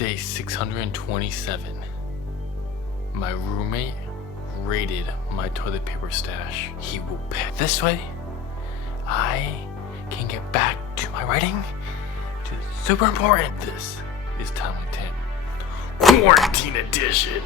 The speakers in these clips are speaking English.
Day 627. My roommate raided my toilet paper stash. He will pay. This way, I can get back to my writing, which is super important. This is Time with Tim, Quarantine Edition.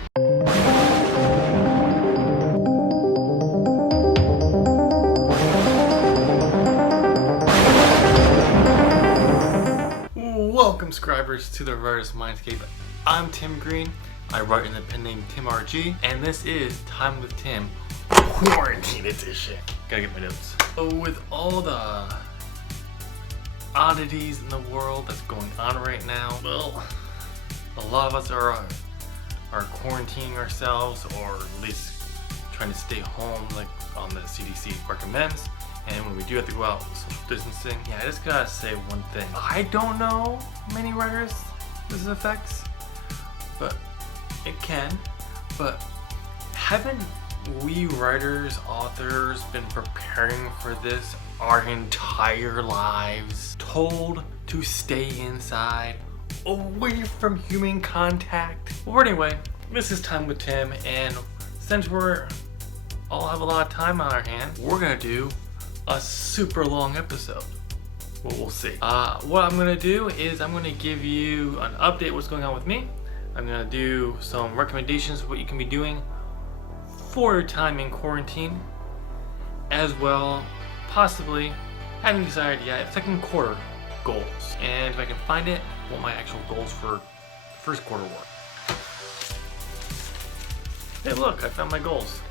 Welcome, subscribers, to the Writer's Mindscape. I'm Tim Green. I write in the pen name Tim RG, and this is Time with Tim, Quarantine Edition. Gotta get my notes. So with all the oddities in the world that's going on right now, well, a lot of us are quarantining ourselves, or at least trying to stay home like on the CDC recommends. And when we do have to go out with social distancing, yeah, I just gotta say one thing. I don't know many writers this affects, but it can. But haven't we writers, authors been preparing for this our entire lives? Told to stay inside, away from human contact. Well, anyway, this is Time with Tim, and since we're all have a lot of time on our hands, we're gonna do a super long episode. Well, we'll see. What I'm gonna do is I'm gonna give you an update what's going on with me. I'm gonna do some recommendations of what you can be doing for your time in quarantine, as well possibly haven't decided yet second quarter goals, and if I can find it, what my actual goals for first quarter were. Hey, look, I found my goals.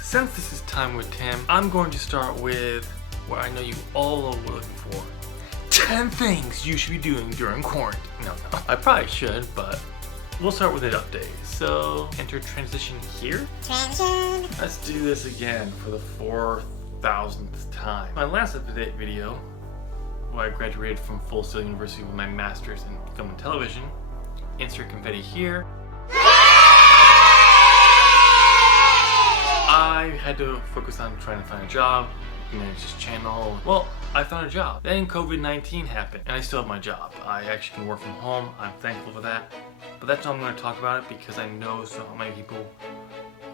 Since this is Time with Tim, I'm going to start with what I know you all are looking for. 10 things you should be doing during quarantine. No, I probably should, but we'll start with an update. So, enter transition here. Transition. Let's do this again for the 4,000th time. My last update video, where I graduated from Full Sail University with my master's in film and television. Insert confetti here. I had to focus on trying to find a job, manage this channel. Well, I found a job. Then COVID-19 happened, and I still have my job. I actually can work from home. I'm thankful for that. But that's not I'm going to talk about it, because I know so many people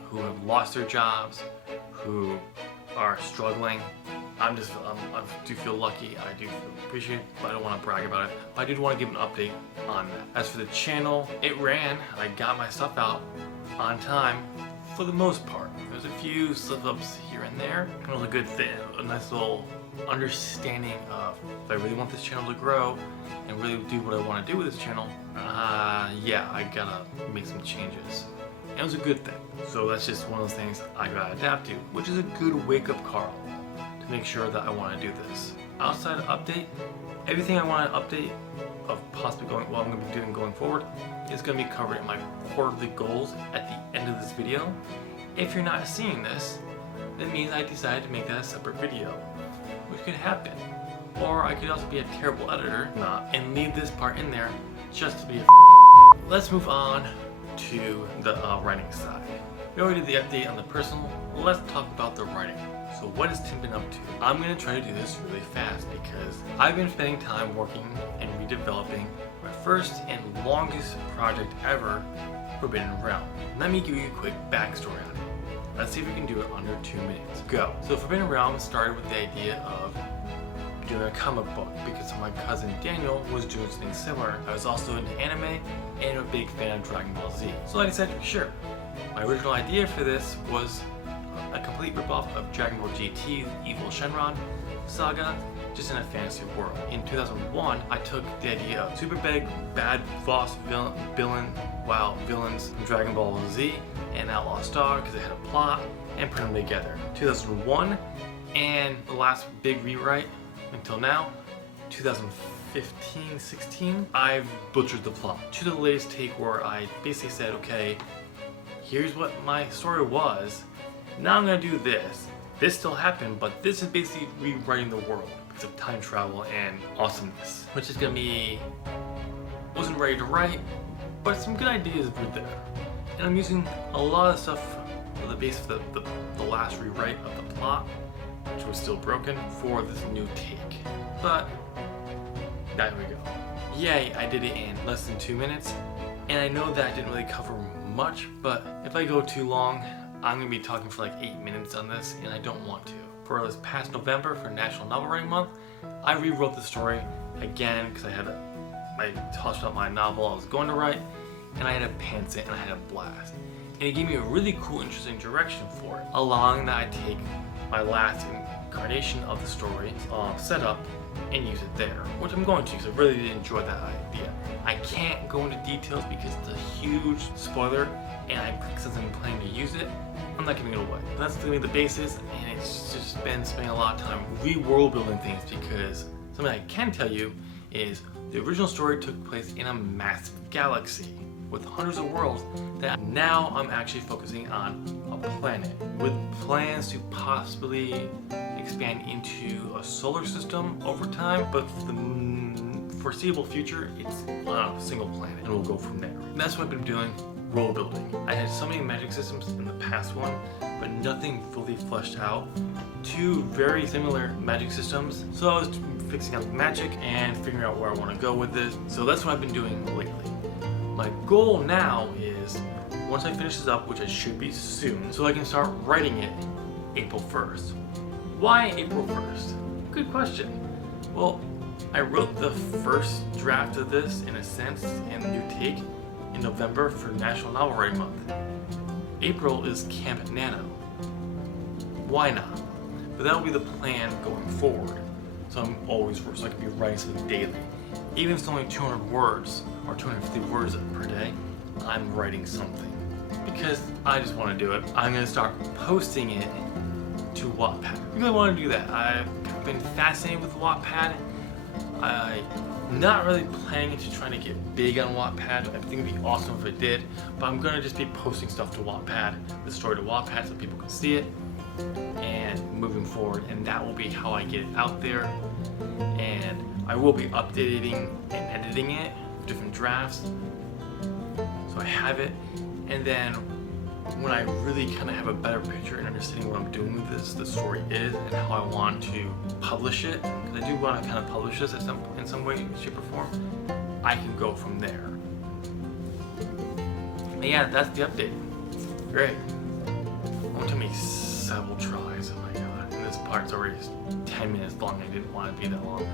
who have lost their jobs, who are struggling. I do feel lucky. I do feel appreciated, but I don't want to brag about it. But I did want to give an update on that. As for the channel, it ran. I got my stuff out on time for the most part. There's a few slip-ups here and there. It was a good thing, a nice little understanding of if I really want this channel to grow and really do what I want to do with this channel, yeah, I gotta make some changes. And it was a good thing. So that's just one of those things I gotta adapt to, which is a good wake-up call to make sure that I want to do this. Outside of update, everything I want to update of possibly what I'm going to be doing going forward is going to be covered in my quarterly goals at the end of this video. If you're not seeing this, that means I decided to make that a separate video, which could happen. Or I could also be a terrible editor and leave this part in there just to be a Let's move on to the writing side. We already did the update on the personal. Let's talk about the writing. So what has Tim been up to? I'm going to try to do this really fast because I've been spending time working and redeveloping my first and longest project ever, Forbidden Realm. Let me give you a quick backstory on it. Let's see if we can do it under 2 minutes. Go. So Forbidden Realm started with the idea of doing a comic book because my cousin Daniel was doing something similar. I was also into anime and a big fan of Dragon Ball Z. So I decided, sure. My original idea for this was a complete ripoff of Dragon Ball GT's Evil Shenron saga, just in a fantasy world. In 2001, I took the idea of super big, bad boss villains from Dragon Ball Z and Outlaw Star, because they had a plot, and put them together. 2001, and the last big rewrite until now, 2015-16, I've butchered the plot to the latest take where I basically said, okay, here's what my story was. Now I'm gonna do this. This still happened, but this is basically rewriting the world because of time travel and awesomeness. Which is gonna be, wasn't ready to write, but some good ideas were there. And I'm using a lot of stuff for the base of the last rewrite of the plot, which was still broken, for this new take. But, there we go. Yay, I did it in less than 2 minutes. And I know that I didn't really cover much, but if I go too long, I'm going to be talking for like 8 minutes on this, and I don't want to. For this past November, for National Novel Writing Month, I rewrote the story again because I tossed out my novel I was going to write, and I had to pants it and I had a blast. And it gave me a really cool, interesting direction for it, allowing that I take my last incarnation of the story set up and use it there, which I'm going to because I really did enjoy that idea. I can't go into details because it's a huge spoiler, and since I'm planning to use it, I'm not giving it away. But that's going to be the basis, and it's just been spending a lot of time re-world building things because something I can tell you is the original story took place in a massive galaxy with hundreds of worlds that now I'm actually focusing on a planet with plans to possibly expand into a solar system over time, but for the foreseeable future, it's on a single planet, and we'll go from there. And that's what I've been doing, world building. I had so many magic systems in the past one, but nothing fully fleshed out. Two very similar magic systems, so I was fixing up the magic and figuring out where I want to go with this. So that's what I've been doing lately. My goal now is, once I finish this up, which I should be soon, so I can start writing it April 1st. Why April 1st? Good question. Well, I wrote the first draft of this, in a sense, and the new take in November for National Novel Writing Month. April is Camp Nano. Why not? But that will be the plan going forward. So I can be writing something daily. Even if it's only 200 words or 250 words per day, I'm writing something. Because I just want to do it. I'm going to start posting it to Wattpad. I really want to do that. I've been fascinated with Wattpad. I'm not really planning to try to get big on Wattpad. I think it'd be awesome if it did, but I'm going to just be posting stuff to Wattpad, the story to Wattpad, so people can see it, and moving forward, and that will be how I get it out there. And I will be updating and editing it, different drafts, so I have it. And then when I really kind of have a better picture and understanding what I'm doing with this, the story is, and how I want to publish it, because I do want to kind of publish this in some way, shape, or form, I can go from there. And yeah, that's the update. Great. It took me several tries, oh my god, and this part's already 10 minutes long. I didn't want it to be that long,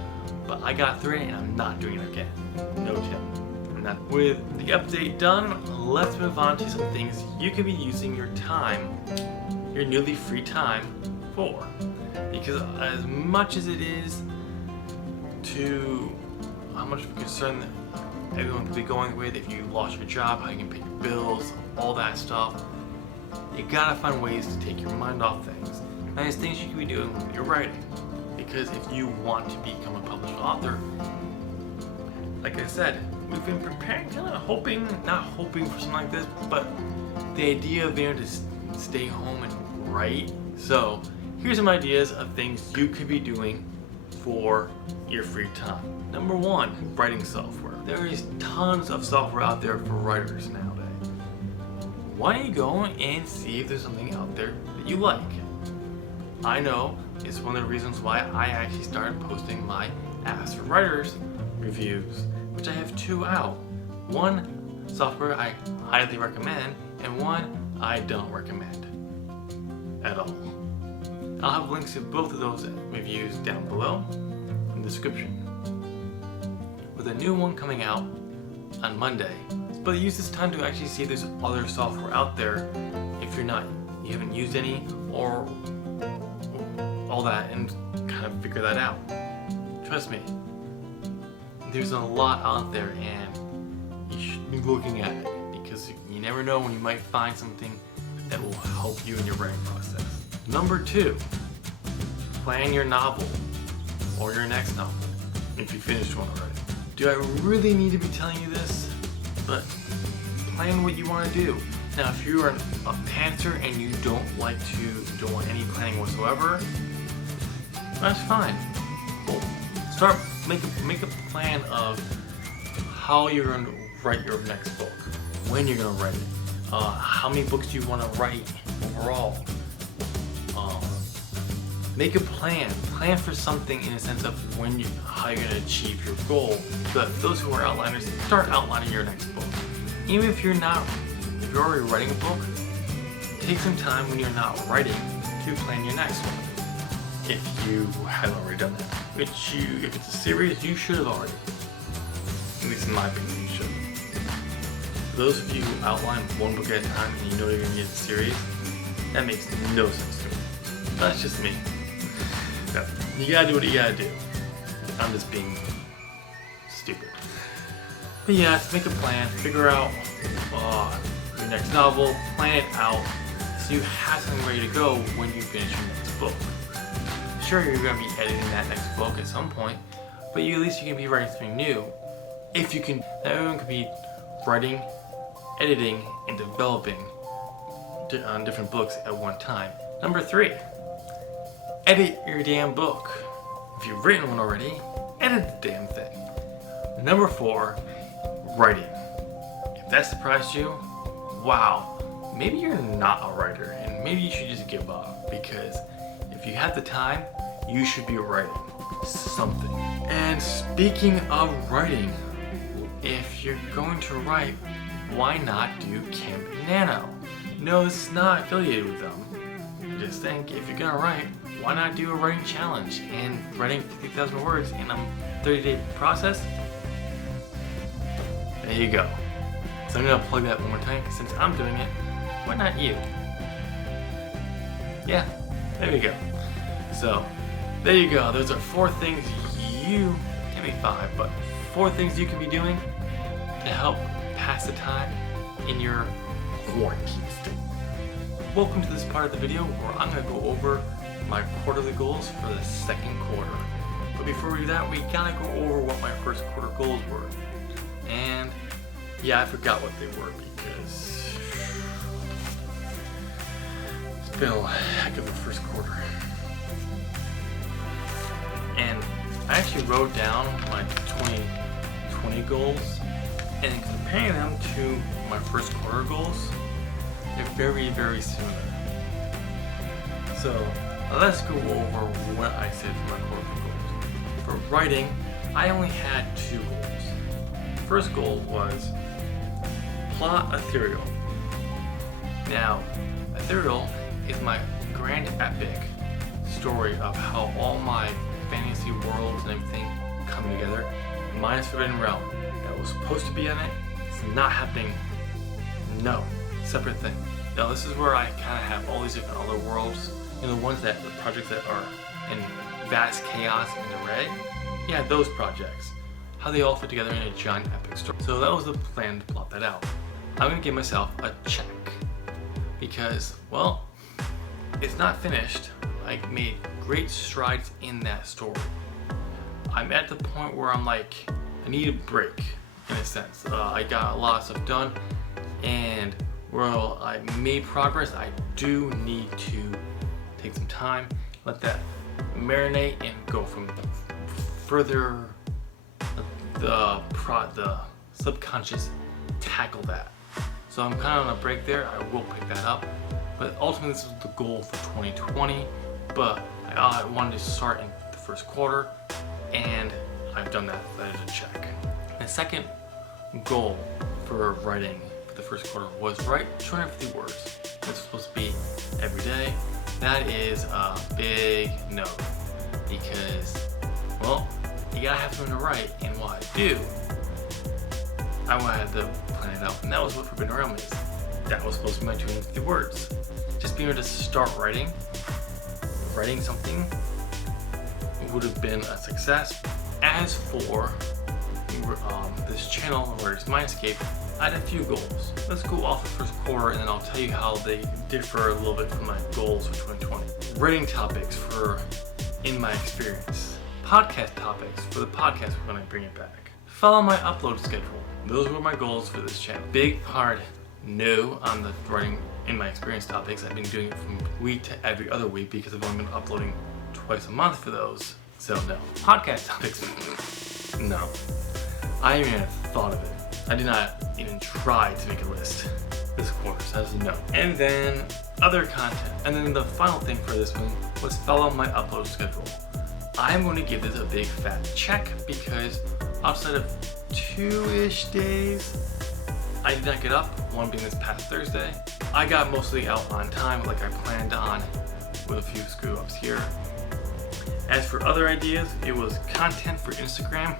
but I got through it, and I'm not doing it again. No tip. With the update done, let's move on to some things you could be using your time, your newly free time, for. Because as much as it is to how much of a concern that everyone could be going with, if you lost your job, how you can pay your bills, all that stuff, you gotta find ways to take your mind off things. And there's things you can be doing with your writing. Because if you want to become a published author, like I said, we've been preparing, kind of not hoping for something like this, but the idea of being able to stay home and write. So here's some ideas of things you could be doing for your free time. Number one, writing software. There is tons of software out there for writers nowadays. Why don't you go and see if there's something out there that you like? I know it's one of the reasons why I actually started posting my Ask for Writers reviews, which I have 2 out. One software I highly recommend, and one I don't recommend at all. I'll have links to both of those reviews down below in the description. With a new one coming out on Monday, but use this time to actually see if there's other software out there if you haven't used any, or all that, and kind of figure that out. Trust me, there's a lot out there, and you should be looking at it, because you never know when you might find something that will help you in your writing process. Number 2, plan your novel or your next novel if you finished one already. Do I really need to be telling you this? But plan what you want to do. Now, if you're a pantser and you don't want any planning whatsoever, that's fine. Well, make a plan of how you're going to write your next book, when you're going to write it, how many books you want to write overall. Make a plan. Plan for something in a sense of how you're going to achieve your goal. But those who are outliners, start outlining your next book. Even if you're already writing a book, take some time when you're not writing to plan your next one. If you haven't already done that. If it's a series, you should have already. At least in my opinion, you should. For those of you who outline one book at a time and you know you're going to get a series, that makes no sense to me. That's just me. No, you gotta do what you gotta do. I'm just being stupid. But yeah, make a plan, figure out your next novel, plan it out so you have something ready to go when you finish your next book. Sure, you're gonna be editing that next book at some point, but at least you can be writing something new. If you can, everyone could be writing, editing, and developing on different books at one time. Number 3, edit your damn book. If you've written one already, edit the damn thing. Number 4, writing. If that surprised you, wow, maybe you're not a writer and maybe you should just give up, because if you have the time, you should be writing something. And speaking of writing, if you're going to write, why not do Camp Nano? No, this is not affiliated with them. Just think, if you're gonna write, why not do a writing challenge and writing 50,000 words in a 30-day process? There you go. So I'm gonna plug that one more time, because since I'm doing it, why not you? Yeah, there you go. So, there you go. Those are 4 things can't be 5, but 4 things you can be doing to help pass the time in your quarantine state. Welcome to this part of the video where I'm going to go over my quarterly goals for the second quarter. But before we do that, we gotta go over what my first quarter goals were. And yeah, I forgot what they were because it's been a heck of a first quarter. And I actually wrote down my 2020 goals, and comparing them to my first quarter goals, they're very, very similar. So let's go over what I said for my quarterly goals. For writing, I only had 2 goals. The first goal was plot Ethereal. Now, Ethereal is my grand epic story of how all my fantasy worlds and everything come together, minus Forbidden Realm. That was supposed to be in it. It's not happening. No, separate thing. Now this is where I kind of have all these different other worlds, the projects that are in vast chaos and array. Yeah, those projects. How they all fit together in a giant epic story. So that was the plan to plot that out. I'm gonna give myself a check because, well, it's not finished. I made great strides in that story. I'm at the point where I'm like, I need a break in a sense. I got a lot of stuff done, and while I made progress, I do need to take some time, let that marinate, and go from further the subconscious tackle that. So I'm kind of on a break there. I will pick that up, but ultimately this is the goal for 2020. But I wanted to start in the first quarter, and I've done that. That is a check. The second goal for writing for the first quarter was write 250 words. This is supposed to be every day. That is a big no, because, well, you gotta have something to write, and while I do, I wanted to plan it out, and that was what Forbidden Realm is. That was supposed to be my 250 words. Just being able to start writing something would have been a success. As for this channel, where it's Mindscape, I had a few goals. Let's go off the first quarter, and then I'll tell you how they differ a little bit from my goals for 2020. Writing topics for In My Experience. Podcast topics for the podcast when I bring it back. Follow my upload schedule. Those were my goals for this channel. Big hard no on the writing In My Experience topics. I've been doing it from week to every other week because I've only been uploading twice a month for those. So no. Podcast topics, no. I haven't even thought of it. I did not even try to make a list. this quarter, so that's a no. And then other content. And then the final thing for this one was follow my upload schedule. I'm going to give this a big fat check because outside of 2-ish days, I did not get up, one being this past Thursday. I got mostly out on time like I planned on with a few screw ups here. As for other ideas, it was content for Instagram,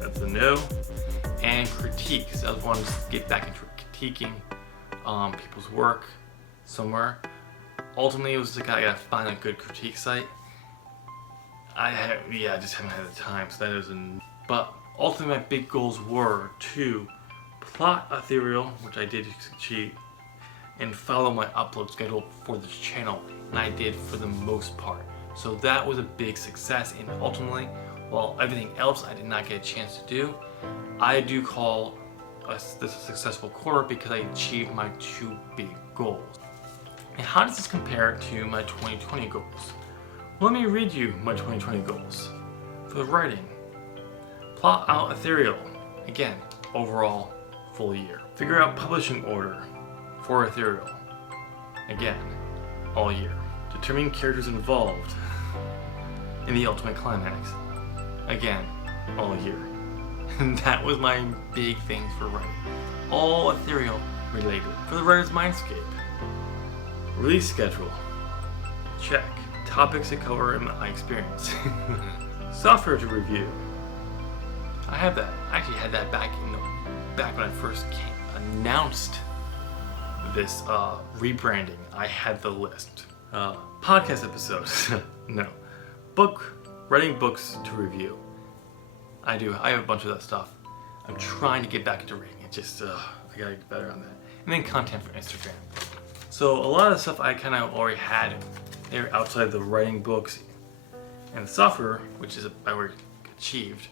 that's a no, and critiques. I was wanting to get back into critiquing people's work somewhere. Ultimately, it was like I gotta find a good critique site. I just haven't had the time, so that is but ultimately my big goals were to plot Ethereal, which I did achieve, and follow my upload schedule for this channel, and I did for the most part. So that was a big success, and ultimately, while everything else I did not get a chance to do, I do call this a successful quarter because I achieved my 2 big goals. And how does this compare to my 2020 goals? Well, let me read you my 2020 goals. For the writing, plot out Ethereal, again, overall full year. Figure out publishing order for Ethereal, again, all year. Determine characters involved in the ultimate climax, again, all year. And that was my big things for writing. All Ethereal related. For the writer's Mindscape, release schedule, check. Topics to cover in my experience. Software to review. I have that. I actually had that back when I first announced this rebranding. I had the list. Podcast episodes. No. Writing books to review. I have a bunch of that stuff. I'm trying to get back into reading. It just, I gotta get better on that. And then content for Instagram. So a lot of the stuff I kind of already had there outside the writing books and the software, which is I already achieved.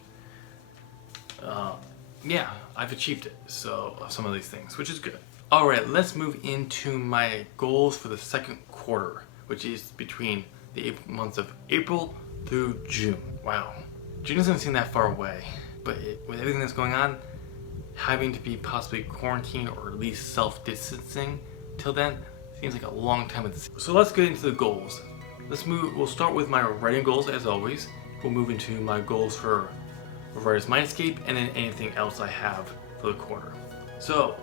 I've achieved it. So some of these things, which is good. All right, let's move into my goals for the second quarter, which is between the months of April through June. Wow, June doesn't seem that far away, but with everything that's going on, having to be possibly quarantined or at least self-distancing till then seems like a long time. So let's get into the goals. We'll start with my writing goals as always. We'll move into my goals for Writer's Mindscape and then anything else I have for the quarter. So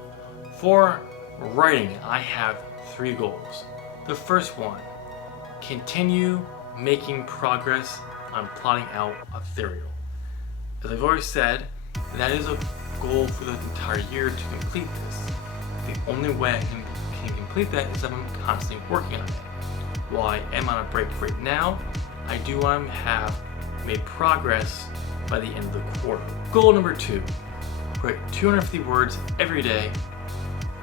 for writing, I have 3 goals. The first one, continue making progress on plotting out Ethereal. As I've already said, that is a goal for the entire year to complete this. The only way I can complete that is that I'm constantly working on it. While I am on a break right now, I do want to have made progress by the end of the quarter. Goal number 2, write 250 words every day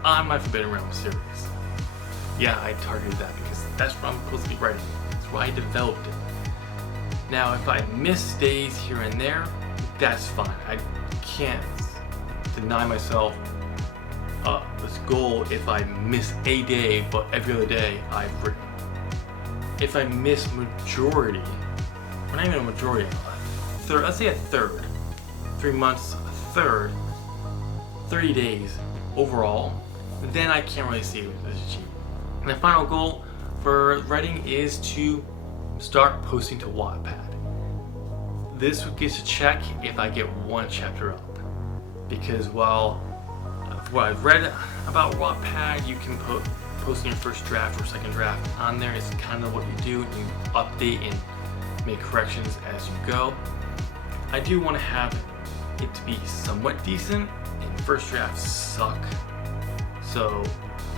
on my Forbidden Realms series. Yeah, I targeted that because that's what I'm supposed to be writing. That's why I developed it. Now, if I miss days here and there, that's fine. I can't deny myself this goal if I miss a day, but every other day I've written. If I miss majority, or not even a majority, let's say a third, 3 months, a third, 30 days overall, then I can't really see it as achieved. And the final goal for writing is to start posting to Wattpad. This gets a check if I get 1 chapter up, because while what I've read about Wattpad, you can put posting your first draft or second draft on there. It's kind of what you do. You update and make corrections as you go. I do want to have it to be somewhat decent, and first drafts suck. So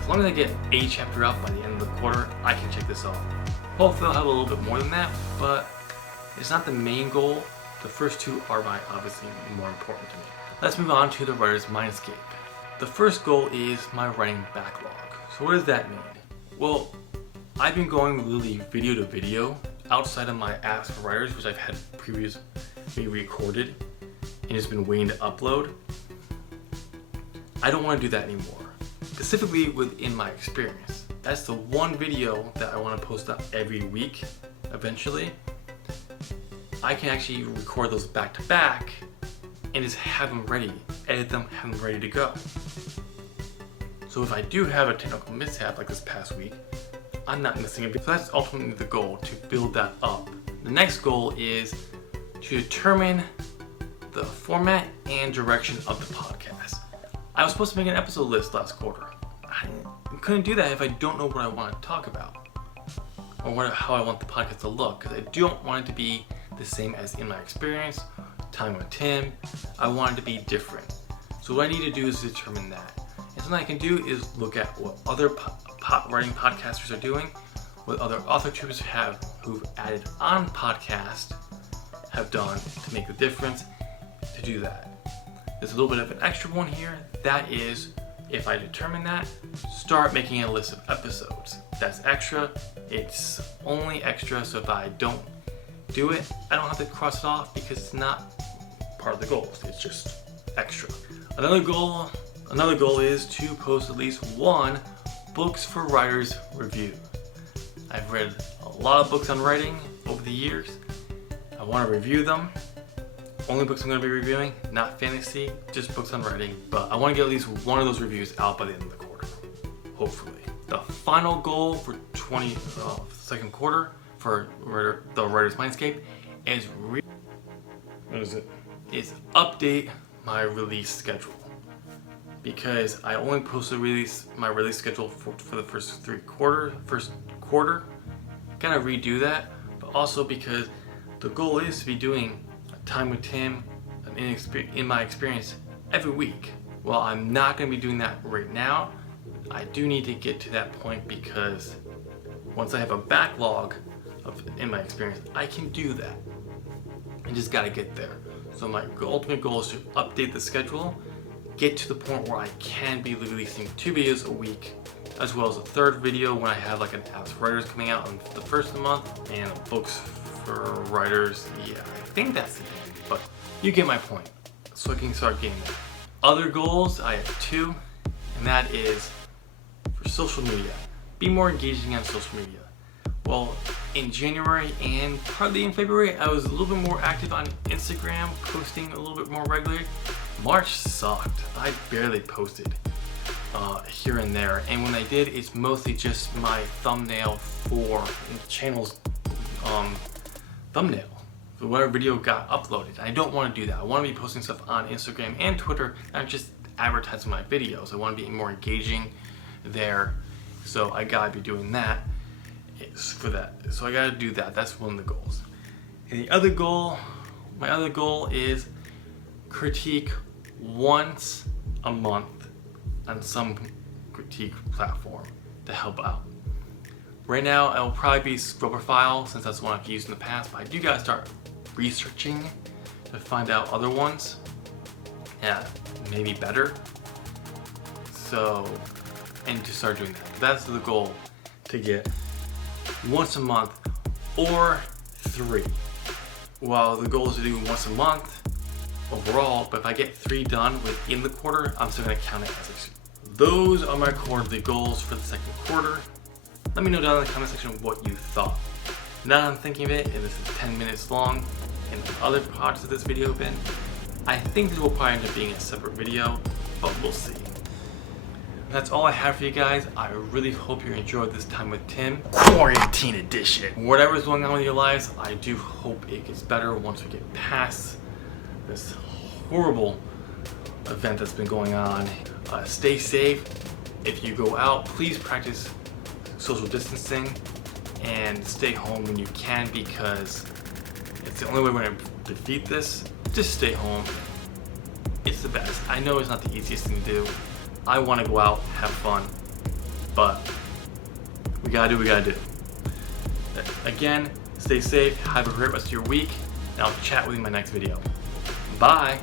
as long as I get a chapter up by the end of the quarter, I can check this off. Hopefully I'll have a little bit more than that, but it's not the main goal. The first 2 are obviously more important to me. Let's move on to the Writer's Mindscape. The first goal is my writing backlog. So what does that mean? Well, I've been going really video to video outside of my Ask for Writers, which I've had previously recorded and just been waiting to upload. I don't want to do that anymore, specifically within my experience. That's the one video that I want to post up every week eventually. I can actually record those back to back and just have them ready, edit them, have them ready to go. So if I do have a technical mishap like this past week, I'm not missing it. So that's ultimately the goal, to build that up. The next goal is to determine the format and direction of the podcast. I was supposed to make an episode list last quarter. I couldn't do that if I don't know what I want to talk about or how I want the podcast to look, because I don't want it to be the same as In My Experience, Time with Tim. I want it to be different. So what I need to do is determine that. And something I can do is look at what other writing podcasters are doing, what other Authortubers who've added on podcast have done to make the difference, to do that. There's a little bit of an extra one here. That is, if I determine that, start making a list of episodes. That's extra. It's only extra, so if I don't do it, I don't have to cross it off because it's not part of the goals. It's just extra. Another goal is to post at least one Books for Writers review. I've read a lot of books on writing over the years. I want to review them. Only books I'm going to be reviewing, not fantasy, just books on writing. But I want to get at least one of those reviews out by the end of the quarter, hopefully. The final goal for second quarter for the Writer's Mindscape is update my release schedule. Because I only posted my release schedule for the first quarter. Gotta redo that, but also because the goal is to be doing Time with Tim, In My Experience, every week. Well, I'm not going to be doing that right now. I do need to get to that point because once I have a backlog of In My Experience, I can do that. I just got to get there. So my ultimate goal is to update the schedule, get to the point where I can be releasing 2 videos a week, as well as a third video when I have like an Apps Writers coming out on the first of the month, and Books for Writers. Yeah, I think that's it. But you get my point. So I can start getting there. Other goals, I have 2, and that is for social media. Be more engaging on social media. Well, in January and partly in February, I was a little bit more active on Instagram, posting a little bit more regularly. March sucked. I barely posted here and there, and when I did, it's mostly just my thumbnail for the channel's thumbnail. So whatever video got uploaded. I don't want to do that. I want to be posting stuff on Instagram and Twitter, not just advertising my videos. I want to be more engaging there, so I gotta be doing that for that. So I gotta do that. That's one of the goals. And my other goal is critique once a month on some critique platform to help out. Right now, it will probably be Scrubber File since that's the one I've used in the past, but I do gotta start researching to find out other ones. Yeah, maybe better. So, and to start doing that. That's the goal, to get once a month or 3. Well, the goal is to do once a month overall, but if I get 3 done within the quarter, I'm still gonna count it as a. Those are my quarterly goals for the second quarter. Let me know down in the comment section what you thought. Now that I'm thinking of it, and this is 10 minutes long, and the other parts of this video have been, I think this will probably end up being a separate video, but we'll see. That's all I have for you guys. I really hope you enjoyed this time with Tim. Quarantine edition. Whatever's going on with your lives, I do hope it gets better once we get past this horrible event that's been going on. Stay safe. If you go out, please practice social distancing and stay home when you can, because it's the only way we're going to defeat this. Just stay home. It's the best. I know it's not the easiest thing to do. I want to go out, have fun, but we gotta do what we gotta do. Again, stay safe, have a great rest of your week, and I'll chat with you in my next video. Bye!